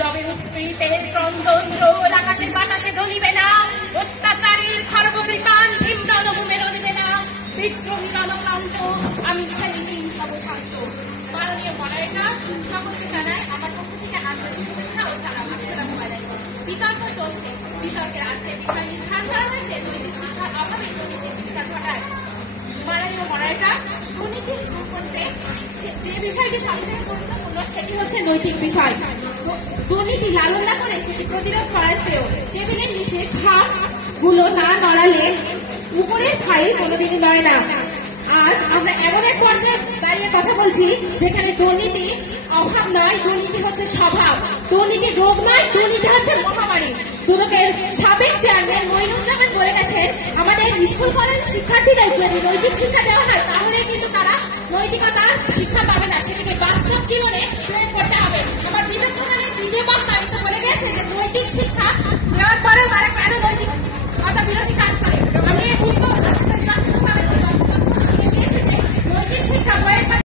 যবে উৎপীড়িতের ক্রন্দন রোল আকাশের বাতাসে জ্বলিবে না, অত্যাচারীর খর্ব কৃপান ভীম রণভূমে রলিবে না, বিদ্রোহী রণক্লান্ত আমি সেই দিন হব শান্ত। মাননীয় মডারেটর, সকলকে জানায় আমার পক্ষ থেকে আন্তরিক শুভেচ্ছা ও সালাম। আসসালামু আলাইকুম। বিতর্ক চলছে, বিতর্কের আজকের বিষয় নির্ধারণ করা হয়েছে নৈতিক শিক্ষার অভাবে দুর্নীতির বিস্তার ঘটায়। মাননীয় মডারেটর, দুর্নীতি দূর করতে যে বিষয়টি সবথেকে গুরুত্বপূর্ণ সেটি হচ্ছে নৈতিক বিষয়। দুর্নীতি লালন না করে সেটি প্রতিরোধ করার শ্রেয়। টেবিলের নিচে খাপ গুলো না নড়ালে উপরের ফাইল কোনোদিনই নড়ে না। আজ আমরা এমন এক পর্যায়ে দাঁড়িয়ে কথা বলছি যেখানে দুর্নীতি অভাব নয়, দুর্নীতি হচ্ছে স্বভাব। দুর্নীতি রোগ নয়, দুর্নীতি হচ্ছে মহামারী। দুদকের সাবেক চেয়ারম্যান মঈনুজ্জামান বলে গেছেন, আমাদের স্কুল কলেজ শিক্ষার্থীদের যদি নৈতিক শিক্ষা দেওয়া হয় তাহলে কিন্তু তারা নৈতিকতা শিক্ষা পাবে না, সেটাকে বাস্তব জীবনে প্রয়োগ করতে হবে। আমার বিবেক দ্বিতীয় বক্তা এসে বলে গেছে যে নৈতিক শিক্ষা